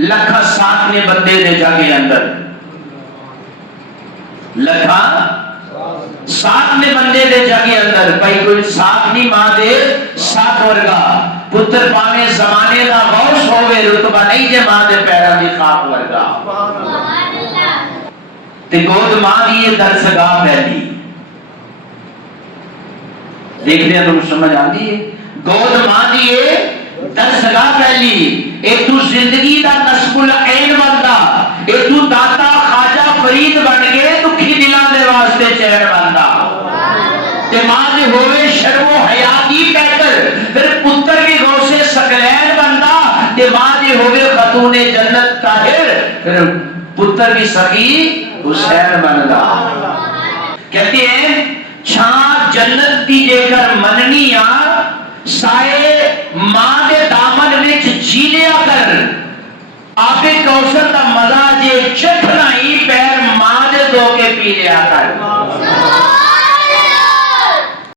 لکھا ساتھ نے بندے دے جاگے اندر لکھا ساتھ نے بندے دے جاگے اندر بھائی کوئی ساتھ نہیں ماں دے ساتھ ورگا پتر پاوے زمانے دا غوث ہوئے رتبہ نہیں جے ماں دے پیرا دی خاک ورگا تے گود ماں دی یہ درسگاہ پہلی دیکھنے تم سمجھ آتی ہے گود ماں دی یہ درسگاہ پہلی ایک تو زندگی دا نصب العین بندا ایک تو داتا خواجہ فرید بن گئے دکھی دلان دے واسطے چہر بندا تے ماں دے ہوئے شرم و حیاتی پیکر پھر پتر کی غوث سکلین بندا تے ماں دے ہوئے خاتون جنت طاہر پھر پتر کی سخی حسین بندا کہتے ہیں چھاں جنت دی جے کر مننی آ سائے ماں دے دامن وچ جی لیا کر آپے کوثر دا مزہ جے چکھنا ہی پیر ماں دے دو کے پی لیا کر